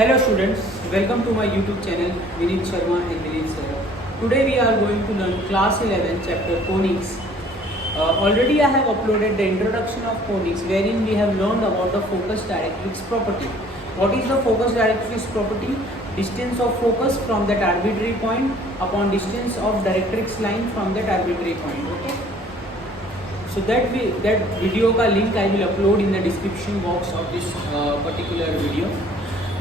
Hello students, welcome to my YouTube channel Vinit Sharma and Vinit Sir. Today we are going to learn class 11 chapter conics. Already I have uploaded the introduction of conics wherein we have learned about the focus directrix property. What is the focus directrix property? Distance of focus from that arbitrary point upon distance of directrix line from that arbitrary point. Okay. So that video ka link I will upload in the description box of this particular video.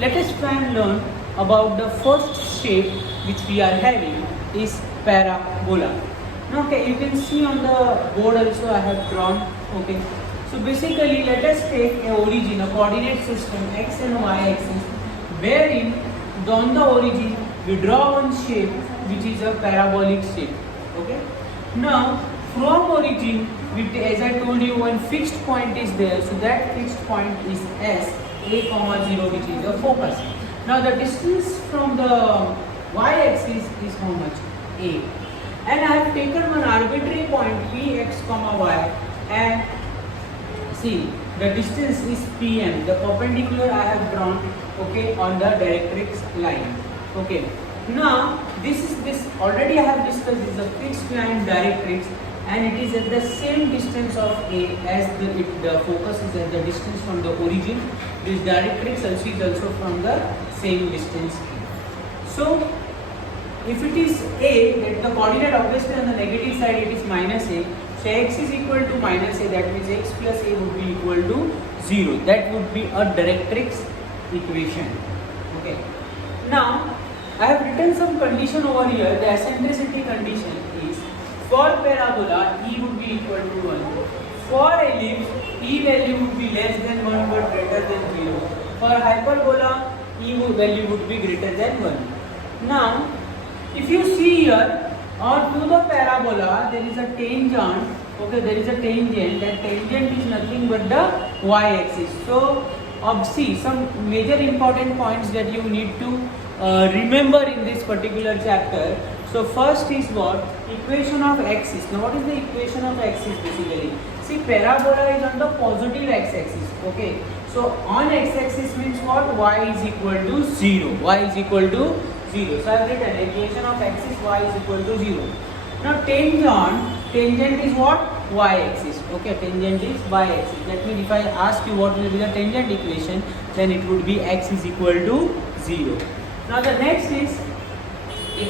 Let us try and learn about the first shape which we are having is parabola. Now, okay, you can see on the board also I have drawn. Okay, so basically let us take a origin, a coordinate system x and y axis, wherein on the origin we draw one shape which is a parabolic shape. Okay, now from origin, as I told you, one fixed point is there, so that fixed point is S, a comma 0, which is the focus. Now the distance from the y-axis is how much? A. And I have taken one arbitrary point P x comma y, and see the distance is PM. The perpendicular I have drawn, okay, on the directrix line. Okay. Now this already I have discussed. This is a fixed line directrix, and it is at the same distance of A as the focus is at the distance from the origin. This directrix also is also from the same distance. So if it is A, that the coordinate obviously on the negative side it is minus A. So x is equal to minus A, that means x plus A would be equal to 0. That would be a directrix equation. Okay. Now I have written some condition over here. The eccentricity condition is, for parabola, E would be equal to 1. For ellipse, E value would be less than 1 but greater than 0. For hyperbola, E value would be greater than 1. Now, if you see here, to the parabola, there is a tangent. Okay, there is a tangent. That tangent is nothing but the y-axis. So, see some major important points that you need to remember in this particular chapter. So first is what? Equation of axis. Now what is the equation of axis basically? See, parabola is on the positive x-axis. Okay. So on x-axis means what? Y is equal to 0. Y is equal to 0. So I have written equation of axis y is equal to 0. Now tangent is what? Y-axis. Okay, tangent is y-axis. That means if I ask you what will be the tangent equation, then it would be x is equal to 0. Now the next is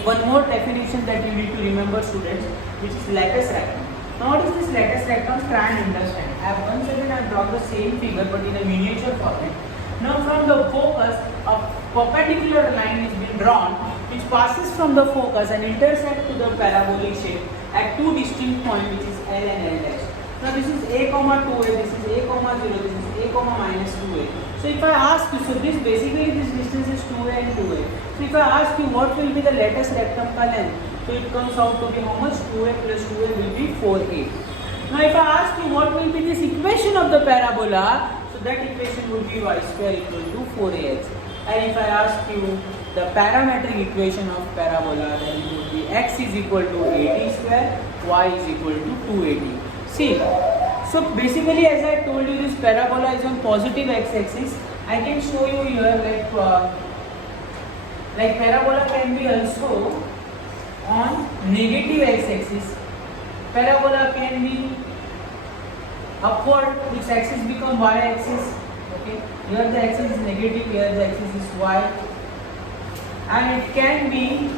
one more definition that you need to remember, students, which is lattice rectum. Now what is this lattice rectum? Try and understand. Once again I have drawn the same figure but in a miniature format. Now from the focus, a perpendicular line is being drawn which passes from the focus and intersects to the parabolic shape at two distinct points, which is L and L dash. Now this is a comma 2a, this is a comma 0, this is a comma minus 2a. So if I ask you, so this basically this distance is 2a and 2a. So if I ask you what will be the lattice rectum ka length, so it comes out to be how much? 2a plus 2a will be 4a. Now if I ask you what will be this equation of the parabola, so that equation would be y square equal to 4ax. And if I ask you the parametric equation of parabola, then it would be x is equal to 80 square, y is equal to 280. See, so basically as I told you, this parabola is on positive x-axis. I can show you here like parabola can be also on negative x-axis. Parabola can be upward, its axis become y-axis. Okay, here the axis is negative, here the axis is y. And it can be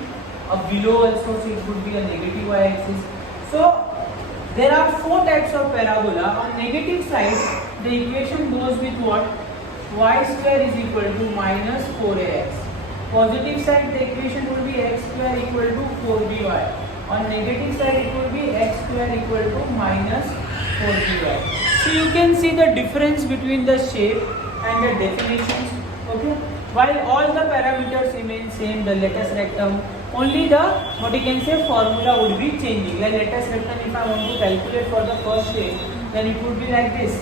below also, so it would be a negative y-axis. So there are four types of parabola. On negative side, the equation goes with what? Y square is equal to minus 4ax. Positive side, the equation will be x square equal to 4by. On negative side, it will be x square equal to minus 4by. So you can see the difference between the shape and the definitions. Okay. While all the parameters remain same, the lattice rectum, only the what you can say formula would be changing. Like lattice rectum, if I want to calculate for the first shape, then it would be like this.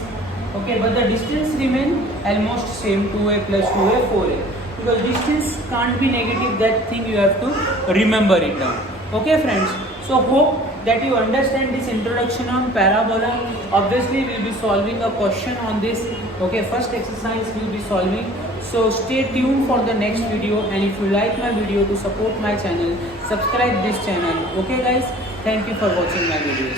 Okay, but the distance remain almost same, 2a plus 2a 4a. Because distance can't be negative, that thing you have to remember it down. Okay friends, so hope that you understand this introduction on parabola. Obviously we will be solving a question on this. Okay, first exercise we will be solving. So stay tuned for the next video, and if you like my video, to support my channel, subscribe this channel. Okay guys, thank you for watching my videos.